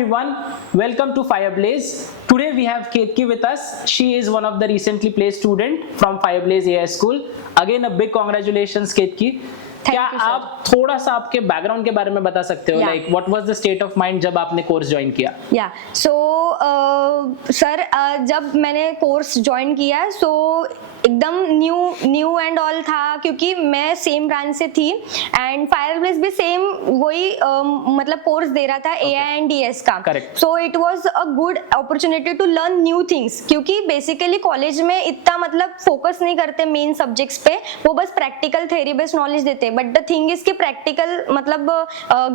everyone, welcome to Fireblaze. Today we have Ketki with us. She is one of the recently placed student from Fireblaze AI School. Again a big congratulations Ketki. क्या आप थोड़ा सा आपके background के बारे में बता सकते हो, like what was the state of mind जब आपने कोर्स ज्वाइन किया? सर जब मैंने कोर्स ज्वाइन किया एकदम न्यू एंड ऑल था, क्योंकि मैं सेम ब्रांच से थी एंड फायरब्लेज भी सेम वही मतलब कोर्स दे रहा था AI एंड DS का. So it was a good opportunity to learn new things, क्योंकि बेसिकली कॉलेज में इतना मतलब फोकस नहीं करते मेन सब्जेक्ट्स पे, वो बस प्रैक्टिकल थ्योरी बेस्ड नॉलेज देते. बट द थिंग इज कि प्रैक्टिकल मतलब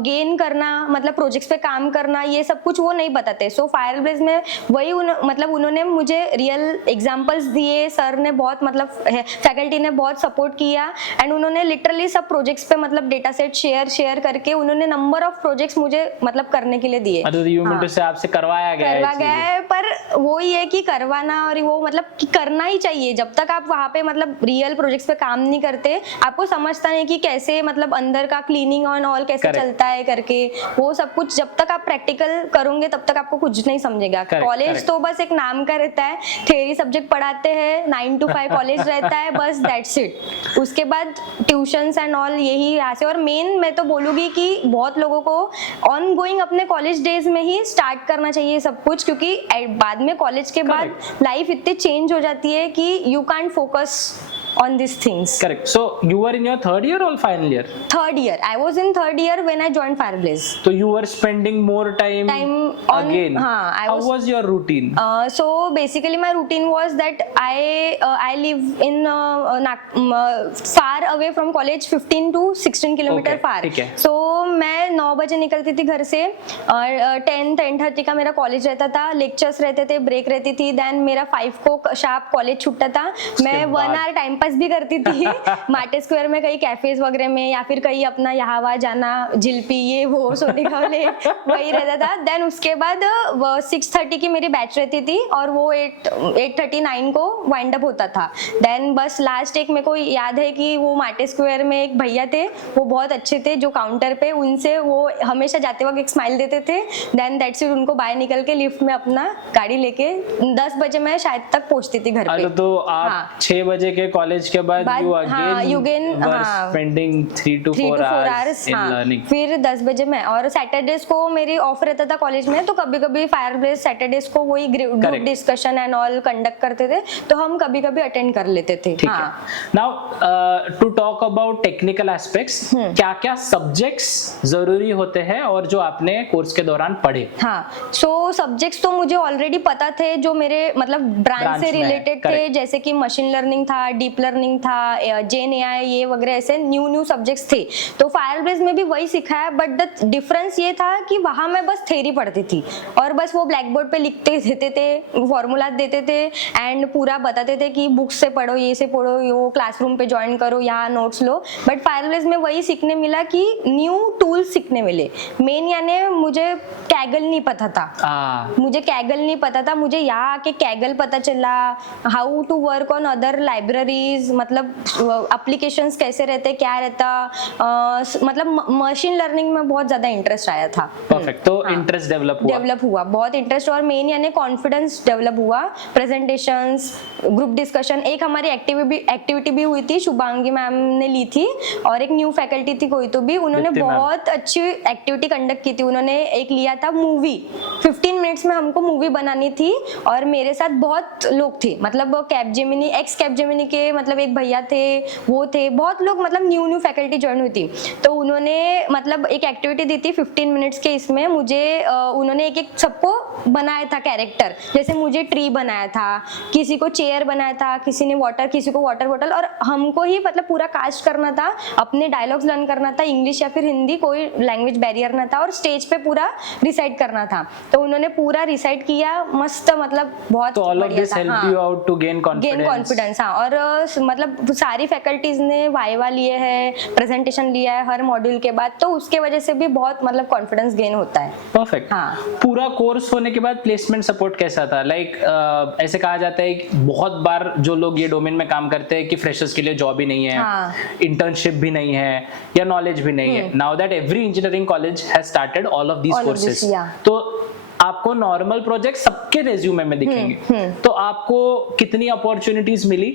गेन करना, मतलब प्रोजेक्ट्स पे काम करना, ये सब कुछ वो नहीं बताते. सो फायरब्लेज में वही मतलब उन्होंने मुझे रियल एग्जांपल्स दिए, सर ने बहुत मतलब फैकल्टी ने बहुत सपोर्ट किया एंड उन्होंने लिटरली सब प्रोजेक्ट्स पे मतलब डेटा सेट शेयर करके उन्होंने नंबर ऑफ प्रोजेक्ट्स मुझे मतलब करने के लिए दिए. से आपसे करवा गया है, पर वो ही है कि करवाना और वो मतलब कि करना ही चाहिए. जब तक आप वहाँ पे मतलब रियल प्रोजेक्ट्स पे काम नहीं करते, आपको समझता नहीं कि कैसे मतलब अंदर का क्लीनिंग और ऑल कैसे चलता है करके, वो सब कुछ जब तक आप प्रैक्टिकल करोगे तब तक आपको कुछ नहीं समझेगा. कॉलेज तो बस एक नाम का रहता है, थ्योरी सब्जेक्ट पढ़ाते हैं, 9 to 5 कॉलेज रहता है, बस दैट्स इट. उसके बाद ट्यूशंस एंड ऑल यही यहाँ से. और मेन मैं तो बोलूंगी कि बहुत लोगों को ऑन गोइंग अपने कॉलेज डेज में ही स्टार्ट करना चाहिए सब कुछ, क्योंकि बाद में कॉलेज के बाद लाइफ इतनी चेंज हो जाती है कि you can't focus on these things. Correct. So you were in your third year or final year? Third year. I was in third year when I joined Fireblaze. So you were spending more time on again. How was your routine? So basically my routine was that I live in far away from college, 15 to 16 kilometer far. So मैं 9 बजे निकलती थी घर से, 10:30 का मेरा college रहता था, लेक्चर्स रहते थे, ब्रेक रहती थी, देन मेरा 5 को शार्प कॉलेज छूटता था. मैं 1 hour टाइम पास भी करती थी मार्टे स्क्वायर में, कई कैफेज वगैरह में, या फिर कहीं अपना यहाँ वहाँ जाना, जिलपी ये वो सोने का वही रहता था. देन उसके बाद 6:30 की मेरी बैच रहती थी और वो 8:39 को वाइंड अप होता था. देन बस लास्ट एक मेरे को याद है कि वो मार्टे स्क्वायर में एक भैया थे, वो बहुत अच्छे थे जो काउंटर पे, उनसे वो हमेशा जाते वक्त एक स्माइल देते थे. देन दैट्स इट, उनको बाहर निकल के लिफ्ट में अपना गाड़ी लेके 10 बजे मैं शायद तक पहुंचती थी घर पे. तो आप 6 बजे के कॉलेज के बाद you again were spending 3 to 4 hours in learning. फिर 10 बजे में, और सैटरडेज को मेरी ऑफ रहता था कॉलेज में, तो कभी कभी फायरब्लेज सैटरडेज को वही group discussion and all conduct करते थे, तो हम कभी कभी अटेंड कर लेते थे. Now to talk about technical aspects, क्या क्या सब्जेक्ट्स जरूरी होते हैं और जो आपने कोर्स के दौरान पढ़े? सो सब्जेक्ट्स तो मुझे ऑलरेडी पता थे जो मेरे मतलब ब्रांच से रिलेटेड थे, जैसे कि मशीन लर्निंग था, डीप लर्निंग था, जेन AI ये वगैरह ऐसे न्यू सब्जेक्ट्स थे. तो फायरब्लेज में भी वही सिखाया, बट द डिफरेंस ये था कि वहां मैं बस थ्योरी पढ़ती थी और बस वो ब्लैक बोर्ड पे लिखते देते थे, फॉर्मूला देते थे एंड पूरा बताते थे कि बुक्स से पढ़ो, ये से पढ़ो, वो क्लासरूम पे ज्वाइन करो, यहाँ नोट्स लो. बट फायरब्लेज में वही सीखने मिला कि न्यू टूल्स सीखने मिले. मेन यानी मुझे कैगल नहीं पता था, मुझे यहाँ आके कैगल पता चला, how to work on other libraries, मतलब एप्लीकेशंस कैसे रहते, क्या रहता, मतलब मशीन लर्निंग में बहुत ज्यादा इंटरेस्ट आया था. परफेक्ट. तो इंटरेस्ट डेवलप हुआ बहुत इंटरेस्ट, और मेन यानी कॉन्फिडेंस डेवलप हुआ. प्रेजेंटेशंस, ग्रुप डिस्कशन, एक हमारी एक्टिविटी भी हुई थी, शुभांगी मैम ने ली थी, और एक न्यू फैकल्टी थी कोई तो भी, उन्होंने बहुत अच्छी एक्टिविटी कंडक्ट की थी. उन्होंने एक लिया था मूवी, 15 मिनट्स में हमको मूवी बनानी थी, और मेरे साथ बहुत लोग थे, मतलब कैपजेमिनी, एक्स कैपजेमिनी के मतलब एक भैया थे, वो थे, बहुत लोग, मतलब न्यू फैकल्टी ज्वाइन हुई थी. तो उन्होंने मतलब एक एक्टिविटी दी थी 15 मिनट्स के, इसमें मुझे उन्होंने एक सबको बनाया था कैरेक्टर, जैसे मुझे ट्री बनाया था, किसी को चेयर बनाया था, किसी ने वाटर, किसी को वाटर बॉटल, और हमको ही मतलब पूरा कास्ट करना था, अपने डायलॉग्स लर्न करना था, इंग्लिश या फिर हिंदी, कोई लैंग्वेज बैरियर ना था, और स्टेज पे पूरा रिसाइट करना था. तो उन्होंने पूरा रिसाइट किया, मस्त, मतलब बहुत बढ़िया था. और मतलब सारी फैकल्टीज ने वाइवा लिए हैं, प्रेजेंटेशन लिया है हर मॉड्यूल के बाद, तो उसके वजह से भी बहुत मतलब कॉन्फिडेंस गेन होता है. परफेक्ट. पूरा कोर्स होने होने के बाद प्लेसमेंट सपोर्ट कैसा था? लाइक ऐसे कहा जाता है कि बहुत बार जो लोग ये डोमेन में काम करते हैं कि फ्रेशर्स के लिए जॉब ही नहीं है, इंटर्नशिप भी नहीं है या नॉलेज भी नहीं है. Now that every engineering college has started all of these courses, तो आपको नॉर्मल प्रोजेक्ट सबके रेज्यूमे में दिखेंगे. तो आपको कितनी अपॉर्चुनिटीज मिली,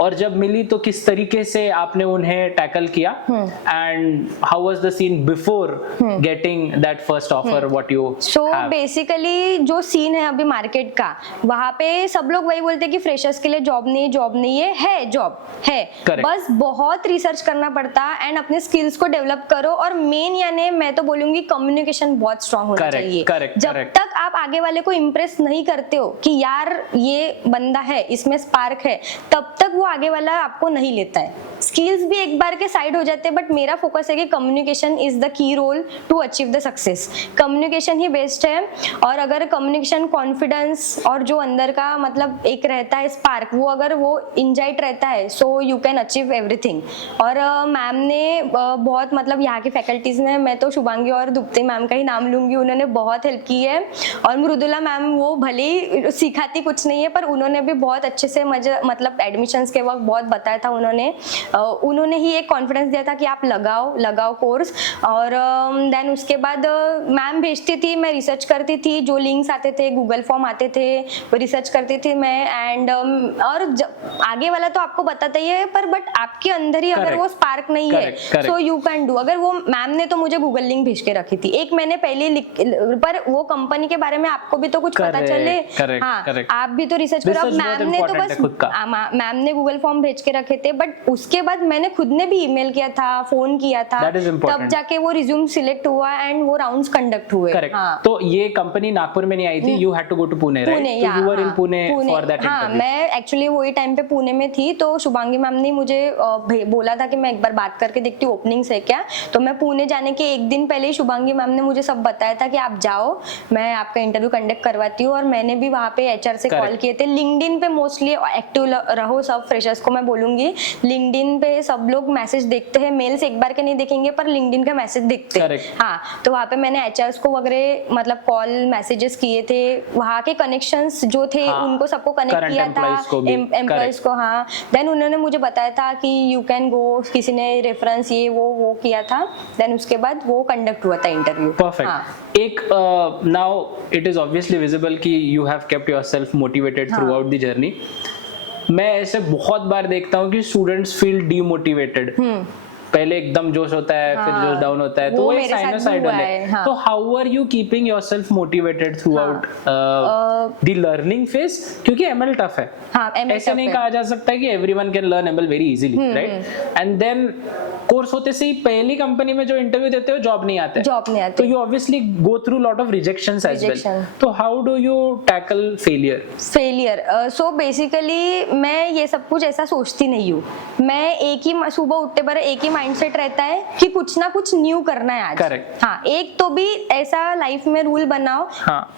और जब मिली तो किस तरीके से आपने उन्हें टैकल किया, and how was the seen before getting that first offer what you? So basically जो सीन है अभी मार्केट का, वहाँ पे सब लोग वही बोलते हैं कि फ्रेशर्स के लिए जॉब नहीं है जॉब है. Correct. बस बहुत रिसर्च करना पड़ता एंड अपने स्किल्स को डेवलप करो, और मेन यानी मैं तो बोलूंगी कम्युनिकेशन बहुत स्ट्रांग होना चाहिए. जब तक आप आगे वाले को इम्प्रेस नहीं करते हो कि यार ये बंदा है, इसमें स्पार्क है, तब तक वो आगे वाला आपको नहीं लेता है. स्किल्स भी एक बार के साइड हो जाते हैं, बट मेरा फोकस है कि communication is the key role to achieve the success. Communication ही बेस्ट है, और अगर कम्युनिकेशन, कॉन्फिडेंस और जो अंदर का मतलब एक रहता है स्पार्क, वो अगर वो इंजाइट रहता है, so you can achieve everything. और मैम ने बहुत मतलब यहाँ की फैकल्टीज ने, मैं तो शुभांगी और दुप्ते मैम का ही नाम लूंगी, उन्होंने बहुत हेल्प की है. और मृदुला मैम वो भले ही सिखाती कुछ नहीं है, पर उन्होंने भी बहुत अच्छे से मतलब एडमिशंस के वक्त बहुत बताया था. उन्होंने ही एक कॉन्फिडेंस दिया था कि आप लगाओ कोर्स. और देन उसके बाद मैम भेजती थी, मैं रिसर्च करती थी, जो लिंक्स आते थे, गूगल फॉर्म आते थे, वो रिसर्च करती थी मैं. एंड और आगे वाला तो आपको बताता ही है, पर बट आपके अंदर ही अगर वो स्पार्क नहीं है, सो यू कैन डू. अगर वो मैम ने तो मुझे गूगल लिंक भेज के रखी थी, एक मैंने पहले पर वो कंपनी के बारे में आपको भी तो कुछ पता चले. हाँ, आप भी तो रिसर्च करो. मैम ने तो बस मैम ने गूगल फॉर्म भेज के रखे थे, बट उसके बाद मैंने खुद ने भी ईमेल किया था, फोन किया था, तब जाके वो रिज्यूम सिलेक्ट हुआ एंड वो राउंड्स कंडक्ट हुए. तो ये कंपनी नागपुर में नहीं आई थी, you had to go to Pune, right? तो you were in Pune for that interview. मैं एक्चुअली वही टाइम पे पुणे में थी, तो शुभांगी मैम ने मुझे बोला था कि मैं एक बार बात करके देखती हूँ ओपनिंग्स है क्या. तो मैं पुणे जाने के एक दिन पहले ही शुभांगी मैम ने मुझे सब बताया था कि आप जाओ, मैं आपका इंटरव्यू कंडक्ट करवाती हूँ. और मैंने भी वहाँ पे एचआर से कॉल किए थे. लिंक्डइन पे मोस्टली एक्टिव रहो सब फ्रेशर्स को मैं बोलूंगी. लिंक्डइन पे सब लोग मैसेज देखते हैं, मेल्स एक बार के नहीं देखेंगे, पर लिंक्डइन का मैसेज देखते हैं. हाँ, तो वहाँ पे मैंने एचआर्स को वगैरह मतलब कॉल मैसेजेस किए थे. वहाँ के कनेक्शंस जो थे उनको सबको कनेक्ट किया था, एम्प्लॉइज को. हाँ, देन उन्होंने मुझे बताया था कि यू कैन गो, किसी ने रेफरेंस ये वो किया था. देन उसके बाद वो कंडक्ट हुआ था इंटरव्यू. परफेक्ट. एक now it is obviously visible कि you have kept yourself motivated throughout the journey. मैं ऐसे बहुत बार देखता हूँ कि स्टूडेंट्स फील डीमोटिवेटेड. पहले एकदम जोश होता है, फिर जोश डाउन होता है, तो वो एक साइनोसाइडल है. तो how are you keeping yourself motivated throughout the learning phase? क्योंकि एमएल टफ है. ऐसे नहीं कहा जा सकता कि everyone can learn ML very easily, right? And then course होते से ही पहली कंपनी में जो इंटरव्यू देते हो जॉब नहीं आते, तो you obviously go through lot of rejections as well. तो how do you tackle failure? So basically मैं ये सब कुछ ऐसा सोचती नहीं हूँ. मैं एक ही सुबह उठते पर एक ही माइंडसेट रहता है कि कुछ ना कुछ न्यू करना है आज. करेक्ट. हाँ, एक तो भी ऐसा लाइफ में रूल बनाओ.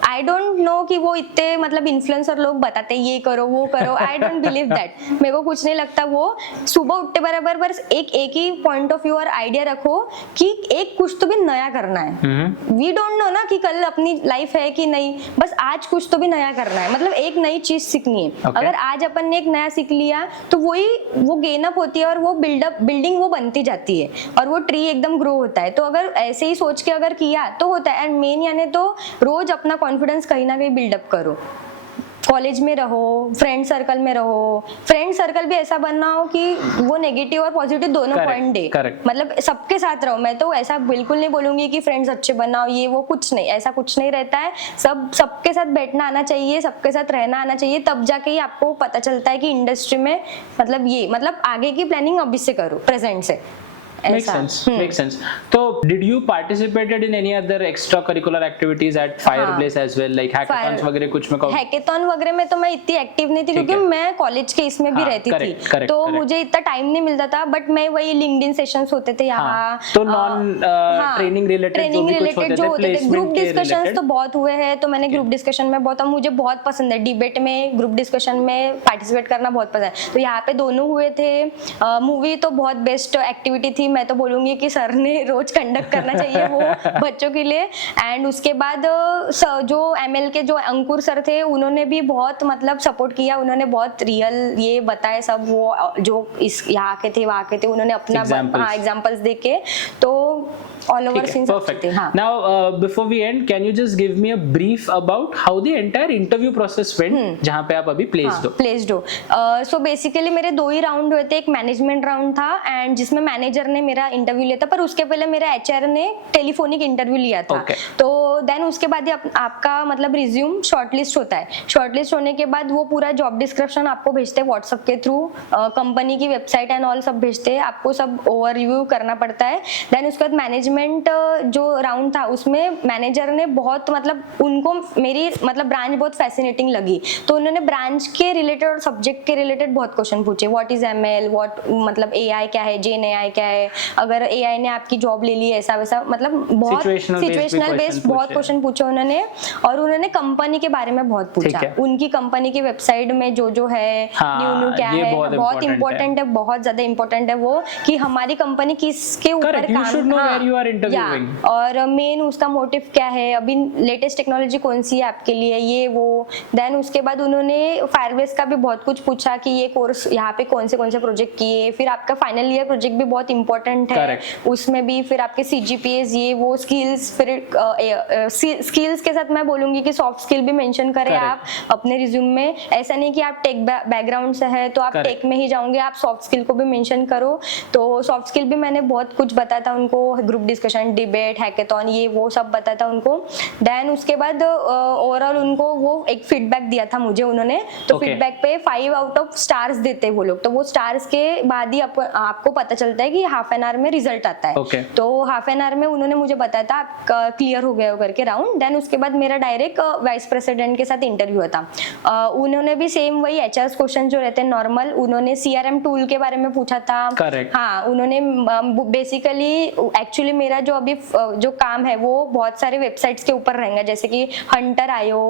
आई डोंट नो कि वो इतने मतलब इन्फ्लुएंसर लोग बताते ये करो वो करो, आई डोंट बिलीव दैट. मेरे को कुछ नहीं लगता. वो सुबह उठते बराबर बस एक ही पॉइंट ऑफ व्यू और आइडिया रखो कि एक कुछ तो भी नया करना है. वी डोंट नो ना कि कल अपनी लाइफ है कि नहीं, बस आज कुछ तो भी नया करना है. मतलब एक नई चीज सीखनी है. अगर आज अपन ने एक नया सीख लिया तो वो गेन अप होती है और वो बिल्डिंग वो बनती जाती है और वो ट्री एकदम ग्रो होता है. तो अगर ऐसे ही सोच के अगर किया तो होता है. एंड मेन यानी तो रोज अपना कॉन्फिडेंस कहीं ना कहीं बिल्डअप करो. कॉलेज में रहो, फ्रेंड सर्कल में रहो. फ्रेंड सर्कल भी ऐसा बनना हो कि वो नेगेटिव और पॉजिटिव दोनों पॉइंट दे. मतलब सबके साथ रहो. मैं तो ऐसा बिल्कुल नहीं बोलूंगी कि फ्रेंड्स अच्छे बनाओ, ये वो कुछ नहीं, ऐसा कुछ नहीं रहता है. सबके साथ बैठना आना चाहिए, सबके साथ रहना आना चाहिए. तब जाके ही आपको पता चलता है कि इंडस्ट्री में मतलब आगे की प्लानिंग अभी से करो, प्रेजेंट से. Makes sense. So, did you participated in any other extracurricular activities at Fireblaze as well, like hackathons वगैरह कुछ में? हैकेथॉन वगैरह में तो मैं इतनी एक्टिव नहीं थी क्योंकि मैं कॉलेज के इसमें भी रहती थी, तो मुझे इतना टाइम नहीं मिलता था. बट मैं वही लिंक्डइन सेशंस होते थे यहाँ, तो नॉन ट्रेनिंग रिलेटेड जो होते थे. ग्रुप डिस्कशंस तो बहुत हुए हैं, तो मैंने ग्रुप डिस्कशन में बहुत, मुझे बहुत पसंद है डिबेट में, ग्रुप डिस्कशन में पार्टिसिपेट करना बहुत पसंद है. तो यहाँ पे दोनों हुए थे. मूवी तो बहुत बेस्ट एक्टिविटी थी. मैं तो बोलूंगी कि सर ने रोज कंडक्ट करना चाहिए वो बच्चों के लिए। एंड उसके बाद जो ML के जो अंकुर सर थे उन्होंने भी बहुत मतलब सपोर्ट किया, उन्होंने बहुत रियल ये बताए सब, वो जो इस यहाँ के थे वहाँ के थे, उन्होंने अपना एग्जांपल्स देके तो all over scenes perfect. हाँ. Now before we end, can you just give me a brief about how the entire interview process went जहाँ पे आप अभी placed हो? सो बेसिकली मेरे 2 ही राउंड हुए थे, एक मैनेजमेंट राउंड था एंड जिसमें मैनेजर ने मेरा इंटरव्यू लिया था, पर उसके पहले मेरा HR ने टेलीफोनिक इंटरव्यू लिया था। तो देन उसके बाद ही आपका मतलब रिज्यूम शॉर्टलिस्ट होता है। शॉर्टलिस्ट होने के बाद वो पूरा जॉब डिस्क्रिप्शन आपको भेजते हैं व्हाट्सएप के थ्रू, कंपनी की वेबसाइट एंड ऑल सब भेजते हैं, आपको सब ओवरव्यू करना पड़ता है। देन उसके बाद मैनेजमेंट जो राउंड था उसमें मैनेजर ने बहुत मतलब उनको मेरी मतलब ब्रांच बहुत फैसिनेटिंग लगी, तो उन्होंने ब्रांच के रिलेटेड और सब्जेक्ट के रिलेटेड बहुत क्वेश्चन पूछे। व्हाट इज ML, व्हाट मतलब AI क्या है, जेन AI क्या है, अगर AI ने आपकी जॉब ले ली ऐसा वैसा, मतलब बहुत सिचुएशनल बेस्ड बहुत क्वेश्चन पूछे उन्होंने। और उन्होंने कंपनी के बारे में बहुत पूछा, उनकी कंपनी की वेबसाइट में जो है न्यू क्या है, बहुत इंपॉर्टेंट है, बहुत ज्यादा इंपॉर्टेंट है वो, कि हमारी कंपनी किसके ऊपर काम और मेन उसका मोटिव क्या है, अभी लेटेस्ट टेक्नोलॉजी कौन सी है आपके लिए, ये वो। देन उसके बाद उन्होंने फायरबेस का भी बहुत कुछ पूछा कि ये कोर्स यहाँ पे कौन से प्रोजेक्ट किए, फिर आपका फाइनल ईयर प्रोजेक्ट भी बहुत इंपॉर्टेंट है उसमें भी, फिर आपके CGPAs ये वो स्किल्स, फिर स्किल्स के साथ मैं बोलूंगी कि सॉफ्ट स्किल भी मेंशन करें आप अपने रिज्यूम में। ऐसा नहीं कि आप टेक बैकग्राउंड से है तो आप टेक में ही जाओगे, आप सॉफ्ट स्किल को भी मेंशन करो। तो सॉफ्ट स्किल भी मैंने बहुत कुछ बताया था उनको, ग्रुप डिस्कशन, डिबेट, हैकेथॉन, ये वो सब बताया था उनको। देन उसके बाद ओवरऑल उनको वो एक फीडबैक दिया था मुझे उन्होंने, तो फीडबैक पे 5 आउट ऑफ स्टार्स देते वो लोग, तो वो स्टार्स के बाद ही आपको पता चलता है कि हाफ एन आवर में रिजल्ट आता है। तो हाफ एन आवर में उन्होंने मुझे बताया था आपका क्लियर हो गया करके राउंड। देन उसके बाद मेरा डायरेक्ट वाइस प्रेसिडेंट के साथ इंटरव्यू हुआ था। उन्होंने भी सेम वही HR क्वेश्चन जो रहते हैं नॉर्मल, उन्होंने CRM टूल के बारे में पूछा था। हाँ, उन्होंने बेसिकली एक्चुअली मेरा जो अभी जो काम है वो बहुत सारे वेबसाइट्स के ऊपर रहेगा, जैसे कि Hunter.io,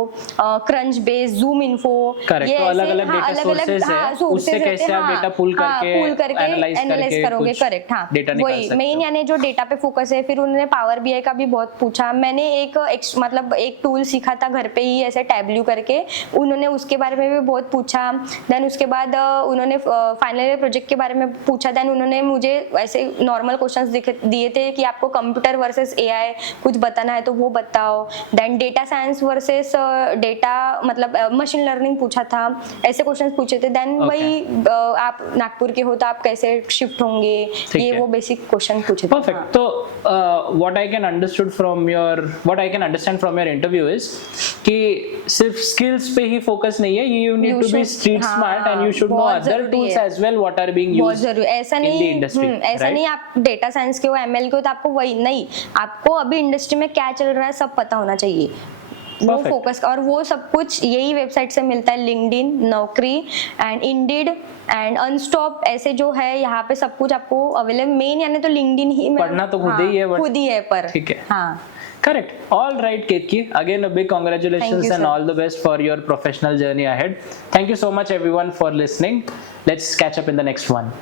Crunchbase, ZoomInfo, ये तो अलग-अलग डेटा सोर्सेज है, उससे कैसे आप डेटा पुल करके एनालाइज करोगे। करेक्ट, हाँ, वही मेन यानी जो डेटा पे फोकस है। फिर उन्होंने Power BI का भी बहुत पूछा। मैंने एक मतलब एक टूल सीखा था घर पे ही ऐसे टैबल्यू करके, उन्होंने उसके बारे में भी बहुत पूछा। देन उसके बाद उन्होंने फाइनल ईयर प्रोजेक्ट के बारे में पूछा। देन उन्होंने मुझे ऐसे नॉर्मल क्वेश्चंस दिए थे कि आपको कंप्यूटर वर्सेस AI कुछ बताना है तो वो बताओ। Then data science versus data मतलब मशीन लर्निंग पूछा था, ऐसे क्वेश्चंस पूछे थे। देन वही आप नागपुर के हो तो आप कैसे शिफ्ट होंगे, ये वो बेसिक क्वेश्चन पूछे थे। परफेक्ट। तो what I can understand from your interview is कि सिर्फ स्किल्स पे ही फोकस नहीं है, you need to be street smart and you should know other tools as well what are being used in the industry। ऐसा नहीं आप data science के हो, ML के हो तो आपको वही नहीं, आपको अभी इंडस्ट्री में क्या चल रहा है सब पता होना चाहिए। वो फोकस, और वो सब कुछ यही वेबसाइट से मिलता है, लिंक्डइन, नौकरी एंड इंडीड एंड अनस्टॉप, ऐसे जो है यहाँ पे सब कुछ आपको अवेलेबल। मेन यानी तो लिंक्डइन ही पढ़ना तो खुद ही है पर ठीक है। हाँ, correct. All right, Ketki, again a big congratulations and all the best for your professional journey ahead. Thank you so much everyone for listening. Let's catch up in the next one.